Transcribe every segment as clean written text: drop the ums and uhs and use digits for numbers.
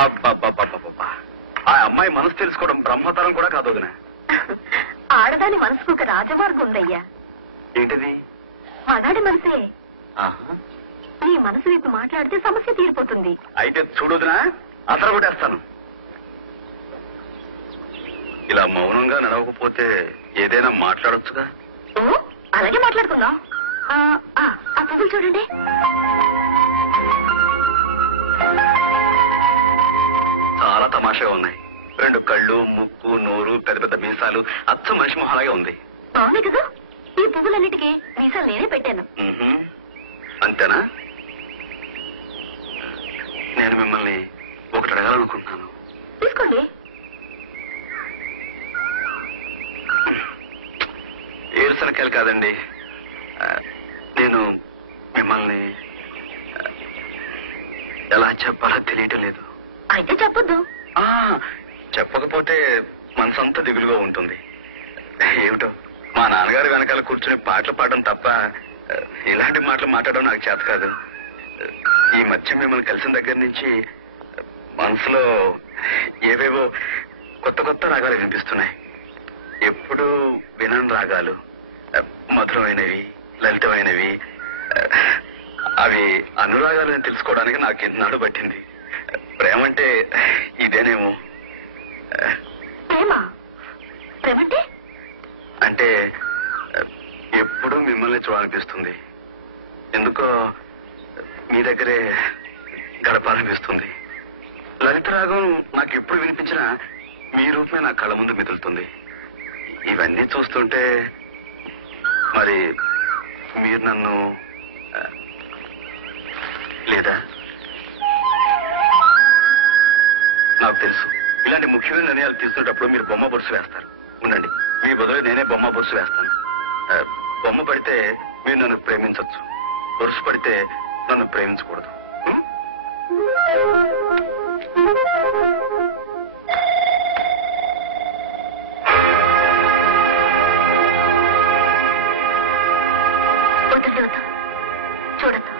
అబ్బా ఆ అమ్మాయి మనసు తెలుసుకోవడం బ్రహ్మతరం కూడా కాదు వదినా. ఆడదాని మనసుకు ఒక రాజమార్గం ఉందయ్యా. ఏంటిది? మగాడి మనసే. నీ మనసు వైపు మాట్లాడితే సమస్య తీరిపోతుంది. అయితే చూడుదినా, అసలు కొట్టేస్తాను. ఇలా మౌనంగా నడవకపోతే ఏదైనా మాట్లాడొచ్చుగా. అలాగే మాట్లాడుకుందాం. ఆ పువ్వులు చూడండి. చాలా తమాషాగా ఉన్నాయి. 2 కళ్ళు, ముక్కు, నోరు, పెద్ద పెద్ద మీసాలు, అచ్చం మనిషి మొహలాగే ఉంది. బాగున్నాయి కదా. ఈ పువ్వులన్నిటికీ మీసాలు నేనే పెట్టాను. అంతేనా? నేను మిమ్మల్ని ఒకటి అడగాలనుకుంటున్నాను. తీసుకోండి. ఏరుశనకాయలు కాదండి. నేను మిమ్మల్ని ఎలా చెప్పాలో తెలియటం లేదు. అయితే చెప్పొద్దు. చెప్పకపోతే మనసంతా దిగులుగా ఉంటుంది. ఏమిటో మా నాన్నగారు వెనకాల కూర్చుని పాటలు పాడడం తప్ప ఇలాంటి మాటలు మాట్లాడడం నాకు చేత కాదు. ఈ మధ్య మిమ్మల్ని కలిసిన దగ్గర నుంచి మనసులో ఏవేవో కొత్త కొత్త రాగాలు వినిపిస్తున్నాయి. ఎప్పుడు వినని రాగాలు, మధురమైనవి, లలితమైనవి. అవి అనురాగాలని తెలుసుకోవడానికి నాకు ఎన్నాడు పట్టింది. ప్రేమంటే ఇదేనేమో. ప్రేమంటే అంటే ఎప్పుడు మిమ్మల్ని చూడాలనిపిస్తుంది. ఎందుకో మీ దగ్గరే గడపాలనిపిస్తుంది. లలిత రాగం నాకు ఎప్పుడు వినిపించినా మీ రూపమే నా కళ్ళ ముందు మెదులుతుంది. ఇవన్నీ చూస్తుంటే మరి మీరు నన్ను లేదా? నాకు తెలుసు ఇలాంటి ముఖ్యమైన నిర్ణయాలు తీసుకునేటప్పుడు మీరు బొమ్మ బొరుసు వేస్తారు. ఉండండి, మీ బదులు నేనే బొమ్మ బొరుసు వేస్తాను. బొమ్మ పడితే మీరు నన్ను ప్రేమించవచ్చు, బొరుసు పడితే నన్ను ప్రేమించకూడదు. చూడద్దు.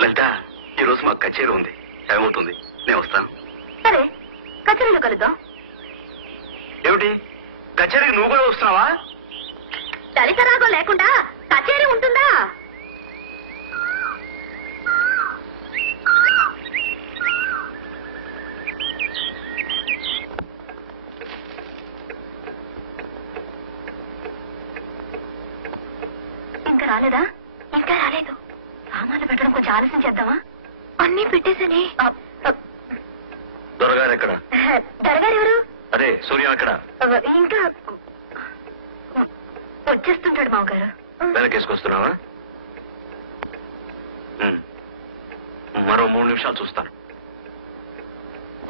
లలిత, ఈరోజు మాకు కచేరీ ఉంది. ఏమవుతుంది? నేను వస్తాను. సరే, కచేరీలో కలుద్దాం. ఏమిటి, కచేరీకి నువ్వు కూడా వస్తున్నావా? లలిత రాగం లేకుండా కచేరీ ఉంటుందా? ఇంకా రాలేదా? ఇంకా రాలేదు. సామాన్లు పెట్టడం కొంచెం ఆలస్యం చేద్దామా? అన్నీ పెట్టేసని. దొరగారు ఎక్కడ? దొరగారు ఎవరు? అదే సూర్య ఎక్కడ? ఇంకా వచ్చేస్తుంటాడు మామగారు. వెనకేసుకొస్తున్నావా? మరో 3 నిమిషాలు చూస్తాను.